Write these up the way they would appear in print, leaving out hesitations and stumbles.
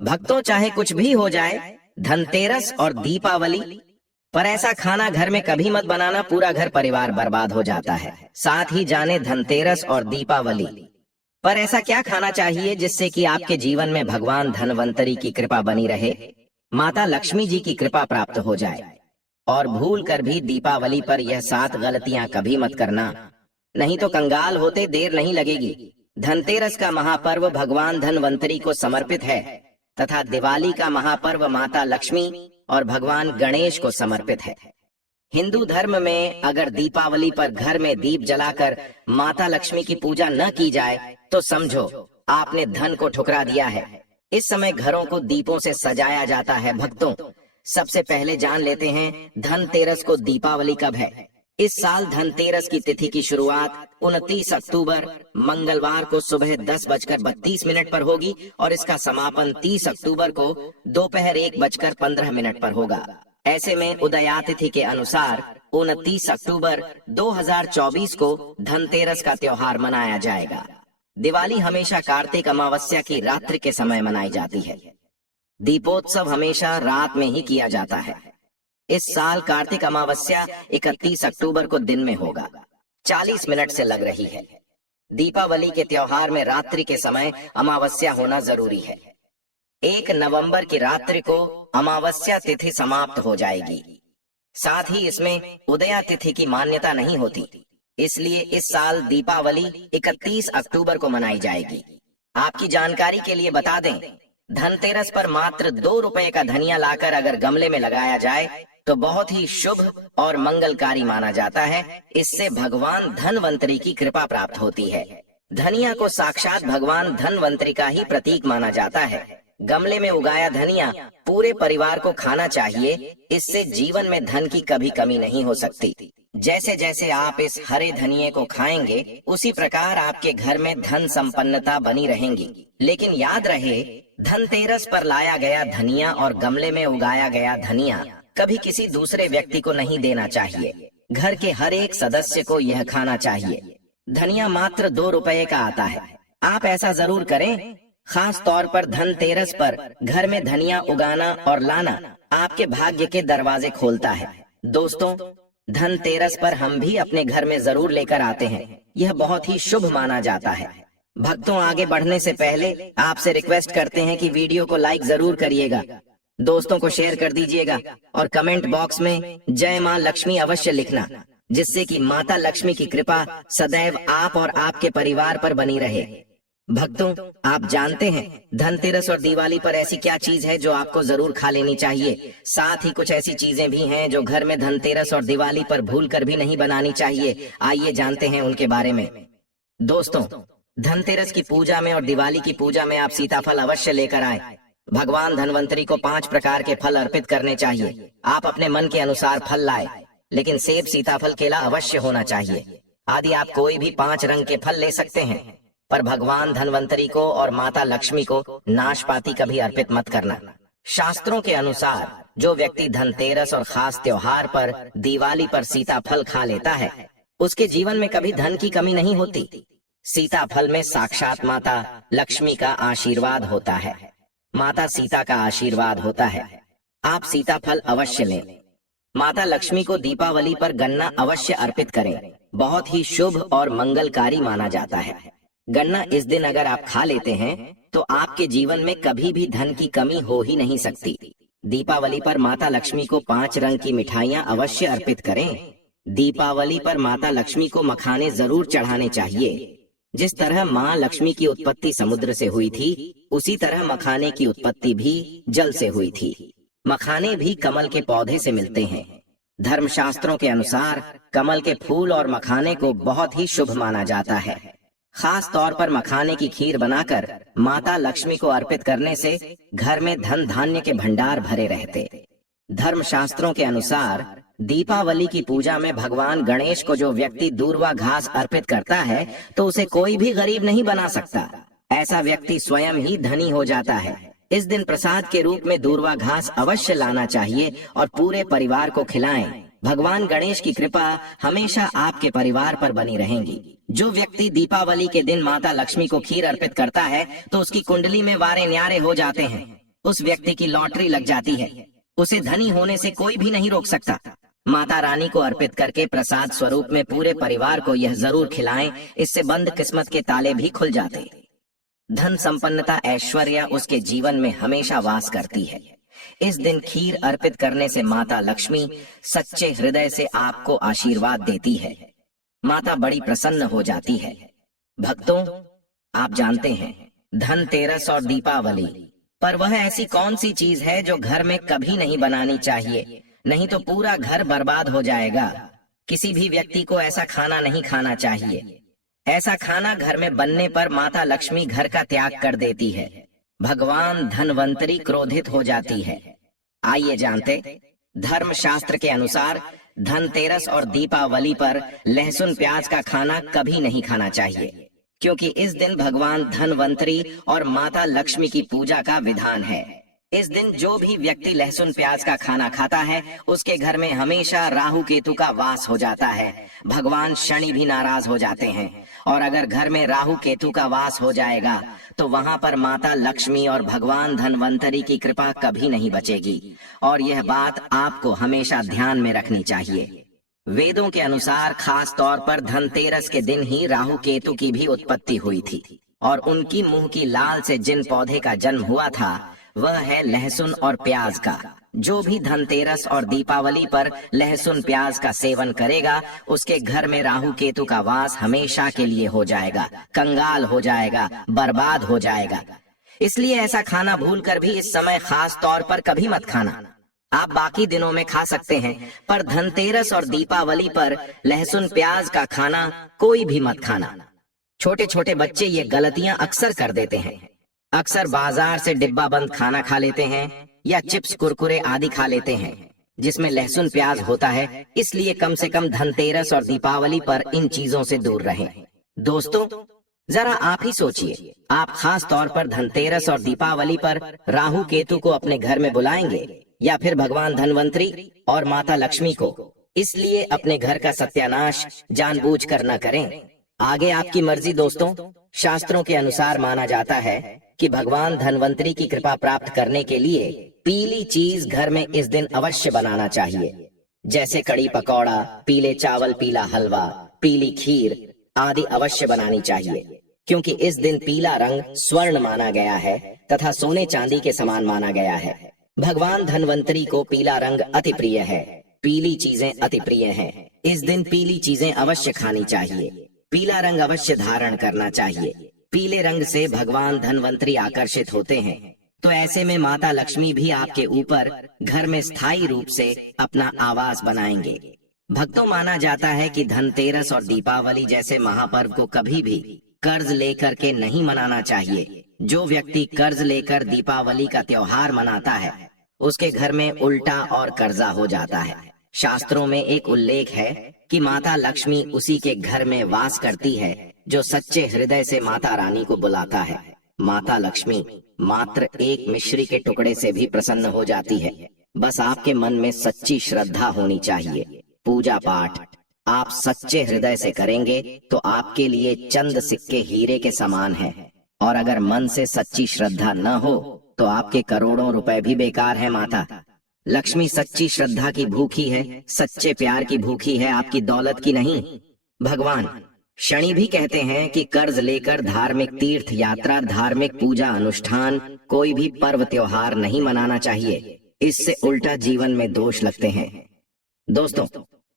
भक्तों, चाहे कुछ भी हो जाए, धनतेरस और दीपावली पर ऐसा खाना घर में कभी मत बनाना, पूरा घर परिवार बर्बाद हो जाता है। साथ ही जाने धनतेरस और दीपावली पर ऐसा क्या खाना चाहिए जिससे कि आपके जीवन में भगवान धनवंतरी की कृपा बनी रहे, माता लक्ष्मी जी की कृपा प्राप्त हो जाए। और भूल कर भी दीपावली पर यह 7 गलतियां कभी मत करना, नहीं तो कंगाल होते देर नहीं लगेगी। धनतेरस का महापर्व भगवान धनवंतरी को समर्पित है तथा दिवाली का महापर्व माता लक्ष्मी और भगवान गणेश को समर्पित है। हिंदू धर्म में अगर दीपावली पर घर में दीप जलाकर माता लक्ष्मी की पूजा न की जाए तो समझो आपने धन को ठुकरा दिया है। इस समय घरों को दीपों से सजाया जाता है। भक्तों, सबसे पहले जान लेते हैं धनतेरस को दीपावली कब है। इस साल धनतेरस की तिथि की शुरुआत 29 अक्टूबर मंगलवार को सुबह 10:32 पर होगी और इसका समापन 30 अक्टूबर को दोपहर 1:15 पर होगा। ऐसे में उदयातिथि के अनुसार 29 अक्टूबर 2024 को धनतेरस का त्योहार मनाया जाएगा। दिवाली हमेशा कार्तिक अमावस्या की रात्रि के समय मनाई जाती है। दीपोत्सव हमेशा रात में ही किया जाता है। इस साल कार्तिक अमावस्या 31 अक्टूबर को दिन में होगा। 40 मिनट से लग रही है। दीपावली के त्योहार में रात्रि के समय अमावस्या होना जरूरी है। 1 नवंबर की रात्रि को अमावस्या तिथि समाप्त हो जाएगी। साथ ही इसमें उदया तिथि की मान्यता नहीं होती, इसलिए इस साल दीपावली 31 अक्टूबर को मनाई जाएगी। आपकी जानकारी के लिए बता दें, धनतेरस पर मात्र 2 रुपए का धनिया लाकर अगर गमले में लगाया जाए तो बहुत ही शुभ और मंगलकारी माना जाता है। इससे भगवान धनवंतरी की कृपा प्राप्त होती है। धनिया को साक्षात भगवान धनवंतरी का ही प्रतीक माना जाता है। गमले में उगाया धनिया पूरे परिवार को खाना चाहिए। इससे जीवन में धन की कभी कमी नहीं हो सकती। जैसे जैसे आप इस हरे धनिये को खाएंगे उसी प्रकार आपके घर में धन संपन्नता बनी रहेंगी। लेकिन याद रहे, धनतेरस पर लाया गया धनिया और गमले में उगाया गया धनिया कभी किसी दूसरे व्यक्ति को नहीं देना चाहिए। घर के हर एक सदस्य को यह खाना चाहिए। धनिया मात्र 2 रुपए का आता है। आप ऐसा जरूर करें। खास तौर पर धनतेरस पर घर में धनिया उगाना और लाना आपके भाग्य के दरवाजे खोलता है। दोस्तों, धनतेरस पर हम भी अपने घर में जरूर लेकर आते हैं। यह बहुत ही शुभ माना जाता है। भक्तों, आगे बढ़ने से पहले आपसे रिक्वेस्ट करते हैं कि वीडियो को लाइक जरूर करिएगा, दोस्तों को शेयर कर दीजिएगा और कमेंट बॉक्स में जय मां लक्ष्मी अवश्य लिखना, जिससे कि माता लक्ष्मी की कृपा सदैव आप और आपके परिवार पर बनी रहे। भक्तों, आप जानते हैं धनतेरस और दिवाली पर ऐसी क्या चीज है जो आपको जरूर खा लेनी चाहिए। साथ ही कुछ ऐसी चीजें भी हैं जो घर में धनतेरस और दिवाली पर भूल कर भी नहीं बनानी चाहिए। आइए जानते हैं उनके बारे में। दोस्तों, धनतेरस की पूजा में और दिवाली की पूजा में आप सीताफल अवश्य लेकर आए। भगवान धनवंतरी को 5 प्रकार के फल अर्पित करने चाहिए। आप अपने मन के अनुसार फल लाए, लेकिन सेब, सीताफल, केला अवश्य होना चाहिए। आदि आप कोई भी 5 रंग के फल ले सकते हैं, पर भगवान धनवंतरी को और माता लक्ष्मी को नाशपाती कभी अर्पित मत करना। शास्त्रों के अनुसार जो व्यक्ति धनतेरस और खास त्योहार पर दिवाली पर सीताफल खा लेता है उसके जीवन में कभी धन की कमी नहीं होती। सीताफल में साक्षात माता लक्ष्मी का आशीर्वाद होता है। माता सीता का आशीर्वाद होता है। आप सीताफल अवश्य लें। माता लक्ष्मी को दीपावली पर गन्ना अवश्य अर्पित करें। बहुत ही शुभ और मंगलकारी माना जाता है। गन्ना इस दिन अगर आप खा लेते हैं तो आपके जीवन में कभी भी धन की कमी हो ही नहीं सकती। दीपावली पर माता लक्ष्मी को 5 रंग की मिठाइयां अवश्य अर्पित करें। दीपावली पर माता लक्ष्मी को मखाने जरूर चढ़ाने चाहिए। जिस तरह माँ लक्ष्मी की उत्पत्ति समुद्र से हुई थी, उसी तरह मखाने की उत्पत्ति भी जल से हुई थी। मखाने भी कमल के पौधे से मिलते हैं। धर्मशास्त्रों के अनुसार कमल के फूल और मखाने को बहुत ही शुभ माना जाता है। खास तौर पर मखाने की खीर बनाकर माता लक्ष्मी को अर्पित करने से घर में धन धान्य के भंडार भरे रहते। धर्मशास्त्रों के अनुसार दीपावली की पूजा में भगवान गणेश को जो व्यक्ति दूर्वा घास अर्पित करता है तो उसे कोई भी गरीब नहीं बना सकता। ऐसा व्यक्ति स्वयं ही धनी हो जाता है। इस दिन प्रसाद के रूप में दूर्वा घास अवश्य लाना चाहिए और पूरे परिवार को खिलाएं। भगवान गणेश की कृपा हमेशा आपके परिवार पर बनी रहेगी। जो व्यक्ति दीपावली के दिन माता लक्ष्मी को खीर अर्पित करता है तो उसकी कुंडली में वारे न्यारे हो जाते हैं। उस व्यक्ति की लॉटरी लग जाती है। उसे धनी होने से कोई भी नहीं रोक सकता। माता रानी को अर्पित करके प्रसाद स्वरूप में पूरे परिवार को यह जरूर खिलाएं, इससे बंद किस्मत के ताले भी खुल जाते। धन संपन्नता ऐश्वर्य उसके जीवन में हमेशा वास करती है। इस दिन खीर अर्पित करने से माता लक्ष्मी सच्चे हृदय से आपको आशीर्वाद देती है। माता बड़ी प्रसन्न हो जाती है। भक्तों, आप जानते हैं धनतेरस और दीपावली, पर वह ऐसी कौन सी चीज है जो घर में कभी नहीं बनानी चाहिए, नहीं तो पूरा घर बर्बाद हो जाएगा। किसी भी व्यक्ति को ऐसा खाना नहीं खाना चाहिए। ऐसा खाना घर में बनने पर माता लक्ष्मी घर का त्याग कर देती है। भगवान धनवंतरी क्रोधित हो जाती है। आइए जानते, धर्म शास्त्र के अनुसार धनतेरस और दीपावली पर लहसुन प्याज का खाना कभी नहीं खाना चाहिए, क्योंकि इस दिन भगवान धनवंतरी और माता लक्ष्मी की पूजा का विधान है। इस दिन जो भी व्यक्ति लहसुन प्याज का खाना खाता है उसके घर में हमेशा राहु केतु का वास हो जाता है। भगवान शनि भी नाराज हो जाते हैं, और अगर घर में राहु केतु का वास हो जाएगा तो वहां पर माता लक्ष्मी और भगवान धनवंतरी की कृपा कभी नहीं बचेगी। और यह बात आपको हमेशा ध्यान में रखनी चाहिए। वेदों के अनुसार खास तौर पर धनतेरस के दिन ही राहु केतु की भी उत्पत्ति हुई थी, और उनकी मुंह की लाल से जिन पौधे का जन्म हुआ था वह है लहसुन और प्याज का। जो भी धनतेरस और दीपावली पर लहसुन प्याज का सेवन करेगा उसके घर में राहु केतु का वास हमेशा के लिए हो जाएगा, कंगाल हो जाएगा, बर्बाद हो जाएगा। इसलिए ऐसा खाना भूलकर भी इस समय खास तौर पर कभी मत खाना। आप बाकी दिनों में खा सकते हैं, पर धनतेरस और दीपावली पर लहसुन प्याज का खाना कोई भी मत खाना। छोटे छोटे बच्चे ये गलतियां अक्सर कर देते हैं। अक्सर बाजार से डिब्बा बंद खाना खा लेते हैं या चिप्स कुरकुरे आदि खा लेते हैं जिसमें लहसुन प्याज होता है। इसलिए कम से कम धनतेरस और दीपावली पर इन चीजों से दूर रहें। दोस्तों, जरा आप ही सोचिए, आप खास तौर पर धनतेरस और दीपावली पर राहु केतु को अपने घर में बुलाएंगे या फिर भगवान धनवंतरी और माता लक्ष्मी को। इसलिए अपने घर का सत्यानाश जानबूझकर न करें। आगे आपकी मर्जी। दोस्तों, शास्त्रों के अनुसार माना जाता है कि भगवान धनवंतरी की कृपा प्राप्त करने के लिए पीली चीज घर में इस दिन अवश्य बनाना चाहिए, जैसे कड़ी पकौड़ा, पीले चावल, पीला हलवा, पीली खीर आदि अवश्य बनानी चाहिए, क्योंकि इस दिन पीला रंग स्वर्ण माना गया है तथा सोने चांदी के समान माना गया है। भगवान धनवंतरी को पीला रंग अति प्रिय है, पीली चीजें अति प्रिय हैं। इस दिन पीली चीजें अवश्य खानी चाहिए, पीला रंग अवश्य धारण करना चाहिए। पीले रंग से भगवान धनवंतरी आकर्षित होते हैं, तो ऐसे में माता लक्ष्मी भी आपके ऊपर घर में स्थायी रूप से अपना आवास बनाएंगे। भक्तों, माना जाता है कि धनतेरस और दीपावली जैसे महापर्व को कभी भी कर्ज लेकर के नहीं मनाना चाहिए। जो व्यक्ति कर्ज लेकर दीपावली का त्योहार मनाता है उसके घर में उल्टा और कर्जा हो जाता है। शास्त्रों में एक उल्लेख है कि माता लक्ष्मी उसी के घर में वास करती है जो सच्चे हृदय से माता रानी को बुलाता है। माता लक्ष्मी मात्र एक मिश्री के टुकड़े से भी प्रसन्न हो जाती है। बस आपके मन में सच्ची श्रद्धा होनी चाहिए। पूजा पाठ आप सच्चे हृदय से करेंगे तो आपके लिए चंद सिक्के हीरे के समान है, और अगर मन से सच्ची श्रद्धा न हो तो आपके करोड़ों रुपए भी बेकार है। माता लक्ष्मी सच्ची श्रद्धा की भूखी है, सच्चे प्यार की भूखी है, आपकी दौलत की नहीं। भगवान शनि भी कहते हैं कि कर्ज लेकर धार्मिक तीर्थ यात्रा, धार्मिक पूजा अनुष्ठान, कोई भी पर्व त्योहार नहीं मनाना चाहिए। इससे उल्टा जीवन में दोष लगते हैं। दोस्तों,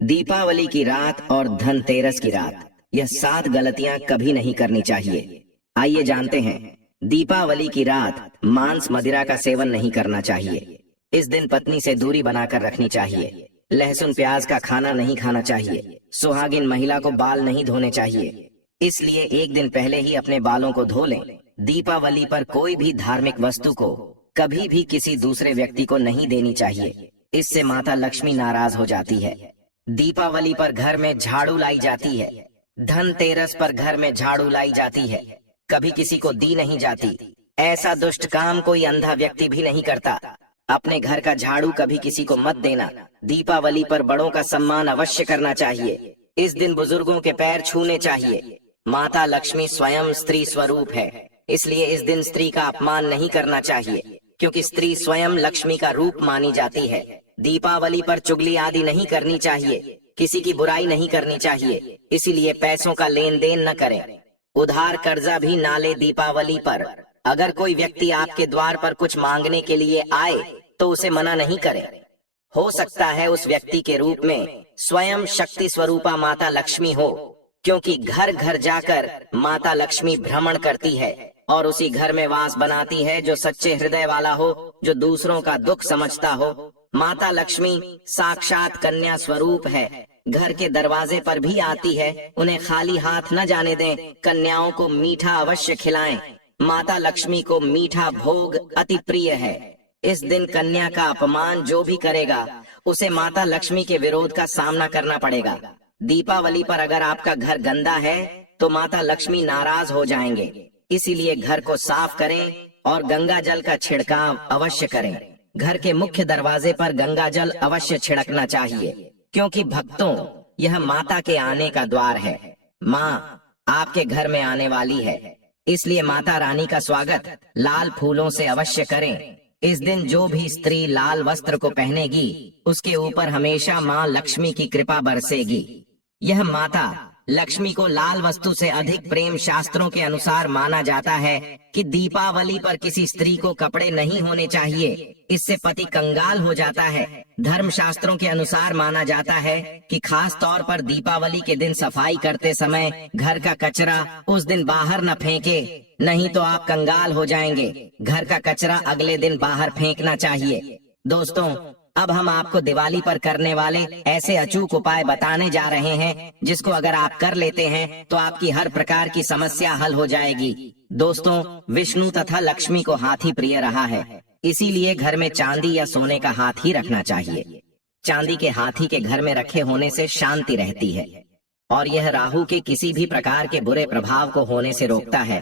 दीपावली की रात और धनतेरस की रात, यह 7 गलतियां कभी नहीं करनी चाहिए। आइए जानते हैं। दीपावली की रात मांस मदिरा का सेवन नहीं करना चाहिए। इस दिन पत्नी से दूरी बनाकर रखनी चाहिए। लहसुन प्याज का खाना नहीं खाना चाहिए। सुहागिन महिला को बाल नहीं धोने चाहिए, इसलिए एक दिन पहले ही अपने बालों को धो लें। दीपावली पर कोई भी धार्मिक वस्तु को कभी भी किसी दूसरे व्यक्ति को नहीं देनी चाहिए, इससे माता लक्ष्मी नाराज हो जाती है। दीपावली पर घर में झाड़ू लाई जाती है, धनतेरस पर घर में झाड़ू लाई जाती है, कभी किसी को दी नहीं जाती। ऐसा दुष्ट काम कोई अंधा व्यक्ति भी नहीं करता। अपने घर का झाड़ू कभी किसी को मत देना। दीपावली पर बड़ों का सम्मान अवश्य करना चाहिए। इस दिन बुजुर्गों के पैर छूने चाहिए। माता लक्ष्मी स्वयं स्त्री स्वरूप है, इसलिए इस दिन स्त्री का अपमान नहीं करना चाहिए, क्योंकि स्त्री स्वयं लक्ष्मी का रूप मानी जाती है। दीपावली पर चुगली आदि नहीं करनी चाहिए, किसी की बुराई नहीं करनी चाहिए, इसीलिए पैसों का लेन देन न करें। उधार कर्जा भी ना ले दीपावली पर। अगर कोई व्यक्ति आपके द्वार पर कुछ मांगने के लिए आए तो उसे मना नहीं करें। हो सकता है उस व्यक्ति के रूप में स्वयं शक्ति स्वरूपा माता लक्ष्मी हो, क्योंकि घर घर जाकर माता लक्ष्मी भ्रमण करती है और उसी घर में वास बनाती है जो सच्चे हृदय वाला हो, जो दूसरों का दुख समझता हो। माता लक्ष्मी साक्षात कन्या स्वरूप है, घर के दरवाजे पर भी आती है। उन्हें खाली हाथ न जाने दें, कन्याओं को मीठा अवश्य खिलाएं। माता लक्ष्मी को मीठा भोग अति प्रिय है। इस दिन कन्या का अपमान जो भी करेगा उसे माता लक्ष्मी के विरोध का सामना करना पड़ेगा। दीपावली पर अगर आपका घर गंदा है तो माता लक्ष्मी नाराज हो जाएंगे, इसीलिए घर को साफ करें और गंगा जल का छिड़काव अवश्य करें। घर के मुख्य दरवाजे पर गंगा जल अवश्य छिड़कना चाहिए, क्योंकि भक्तों यह माता के आने का द्वार है। माँ आपके घर में आने वाली है, इसलिए माता रानी का स्वागत लाल फूलों से अवश्य करें। इस दिन जो भी स्त्री लाल वस्त्र को पहनेगी उसके ऊपर हमेशा माँ लक्ष्मी की कृपा बरसेगी। यह माता लक्ष्मी को लाल वस्तु से अधिक प्रेम शास्त्रों के अनुसार माना जाता है कि दीपावली पर किसी स्त्री को कपड़े नहीं होने चाहिए, इससे पति कंगाल हो जाता है। धर्म शास्त्रों के अनुसार माना जाता है कि खास तौर पर दीपावली के दिन सफाई करते समय घर का कचरा उस दिन बाहर न फेंके, नहीं तो आप कंगाल हो जाएंगे। घर का कचरा अगले दिन बाहर फेंकना चाहिए। दोस्तों, अब हम आपको दिवाली पर करने वाले ऐसे अचूक उपाय बताने जा रहे हैं जिसको अगर आप कर लेते हैं तो आपकी हर प्रकार की समस्या हल हो जाएगी। दोस्तों, विष्णु तथा लक्ष्मी को हाथी प्रिय रहा है, इसीलिए घर में चांदी या सोने का हाथी रखना चाहिए। चांदी के हाथी के घर में रखे होने से शांति रहती है और यह राहु के किसी भी प्रकार के बुरे प्रभाव को होने से रोकता है।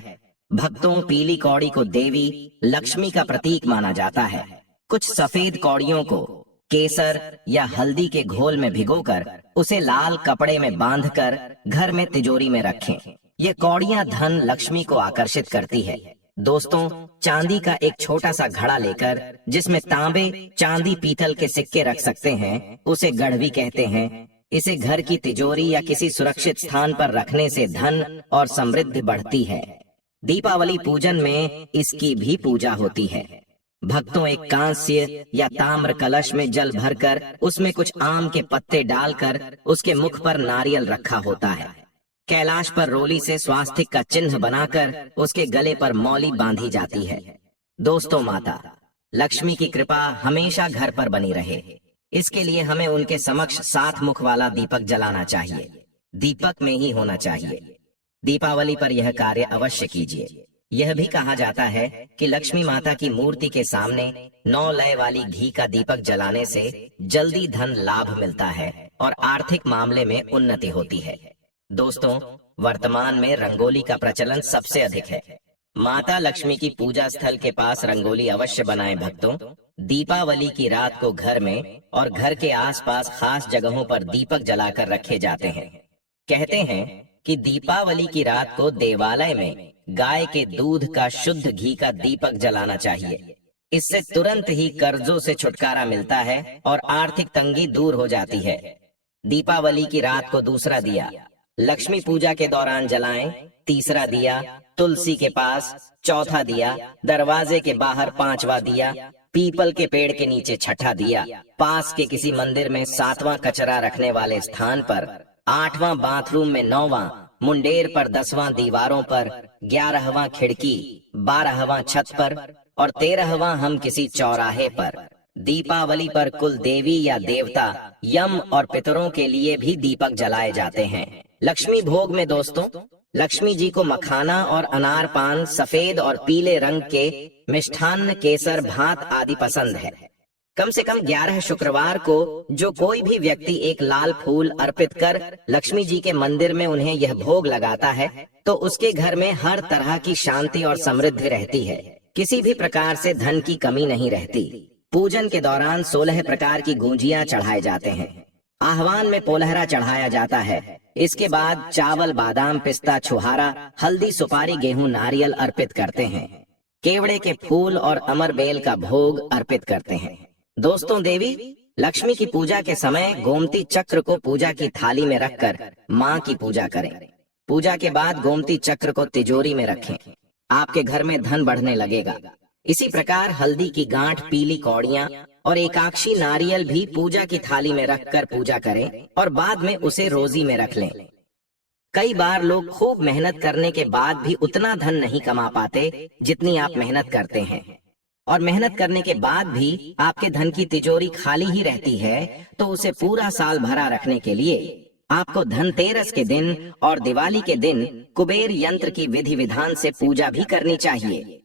भक्तों, पीली कौड़ी को देवी लक्ष्मी का प्रतीक माना जाता है। कुछ सफेद कौड़ियों को केसर या हल्दी के घोल में भिगोकर उसे लाल कपड़े में बांधकर घर में तिजोरी में रखें। ये कौड़ियां धन लक्ष्मी को आकर्षित करती है। दोस्तों, चांदी का एक छोटा सा घड़ा लेकर जिसमें तांबे, चांदी, पीतल के सिक्के रख सकते हैं उसे गढ़वी कहते हैं। इसे घर की तिजोरी या किसी सुरक्षित स्थान पर रखने से धन और समृद्धि बढ़ती है। दीपावली पूजन में इसकी भी पूजा होती है। भक्तों, एक कांस्य या ताम्र कलश में जल भरकर उसमें कुछ आम के पत्ते डालकर उसके मुख पर नारियल रखा होता है। कैलाश पर रोली से स्वास्तिक का चिन्ह बनाकर उसके गले पर मौली बांधी जाती है। दोस्तों, माता लक्ष्मी की कृपा हमेशा घर पर बनी रहे, इसके लिए हमें उनके समक्ष 7 मुख वाला दीपक जलाना चाहिए। दीपक में ही होना चाहिए। दीपावली पर यह कार्य अवश्य कीजिए। यह भी कहा जाता है कि लक्ष्मी माता की मूर्ति के सामने 9 लय वाली घी का दीपक जलाने से जल्दी धन लाभ मिलता है और आर्थिक मामले में उन्नति होती है। दोस्तों, वर्तमान में रंगोली का प्रचलन सबसे अधिक है। माता लक्ष्मी की पूजा स्थल के पास रंगोली अवश्य बनाएं। भक्तों, दीपावली की रात को घर में और घर के आसपास खास जगहों पर दीपक जलाकर रखे जाते हैं। कहते हैं कि दीपावली की रात को देवालय में गाय के दूध का शुद्ध घी का दीपक जलाना चाहिए। इससे तुरंत ही कर्जों से छुटकारा मिलता है और आर्थिक तंगी दूर हो जाती है। दीपावली की रात को दूसरा दिया लक्ष्मी पूजा के दौरान जलाएं। तीसरा दिया तुलसी के पास, चौथा दिया दरवाजे के बाहर, 5वां दिया पीपल के पेड़ के नीचे, छठा दिया पास के किसी मंदिर में, 7वां कचरा रखने वाले स्थान पर, 8वां बाथरूम में, 9वां मुंडेर पर, 10वां दीवारों पर, 11वां खिड़की, 12वां छत पर और 13वां हम किसी चौराहे पर। दीपावली पर कुल देवी या देवता, यम और पितरों के लिए भी दीपक जलाए जाते हैं। लक्ष्मी भोग में दोस्तों, लक्ष्मी जी को मखाना और अनार पान, सफेद और पीले रंग के मिष्ठान्न, केसर, भात आदि पसंद है। कम से कम 11 शुक्रवार को जो कोई भी व्यक्ति एक लाल फूल अर्पित कर लक्ष्मी जी के मंदिर में उन्हें यह भोग लगाता है तो उसके घर में हर तरह की शांति और समृद्धि रहती है। किसी भी प्रकार से धन की कमी नहीं रहती। पूजन के दौरान 16 प्रकार की गूंजियां चढ़ाए जाते हैं। आह्वान में पोलहरा चढ़ाया जाता है। इसके बाद चावल, बादाम, पिस्ता, छुहारा, हल्दी, सुपारी, गेहूं, नारियल अर्पित करते हैं। केवड़े के फूल और अमर बेल का भोग अर्पित करते हैं। दोस्तों, देवी लक्ष्मी की पूजा के समय गोमती चक्र को पूजा की थाली में रखकर माँ की पूजा करें। पूजा के बाद गोमती चक्र को तिजोरी में रखें। आपके घर में धन बढ़ने लगेगा। इसी प्रकार हल्दी की गांठ, पीली कौड़ियां और एकाक्षी नारियल भी पूजा की थाली में रखकर पूजा करें और बाद में उसे रोजी में रख लें। कई बार लोग खूब मेहनत करने के बाद भी उतना धन नहीं कमा पाते जितनी आप मेहनत करते हैं, और मेहनत करने के बाद भी आपके धन की तिजोरी खाली ही रहती है, तो उसे पूरा साल भरा रखने के लिए आपको धनतेरस के दिन और दिवाली के दिन कुबेर यंत्र की विधि विधान से पूजा भी करनी चाहिए।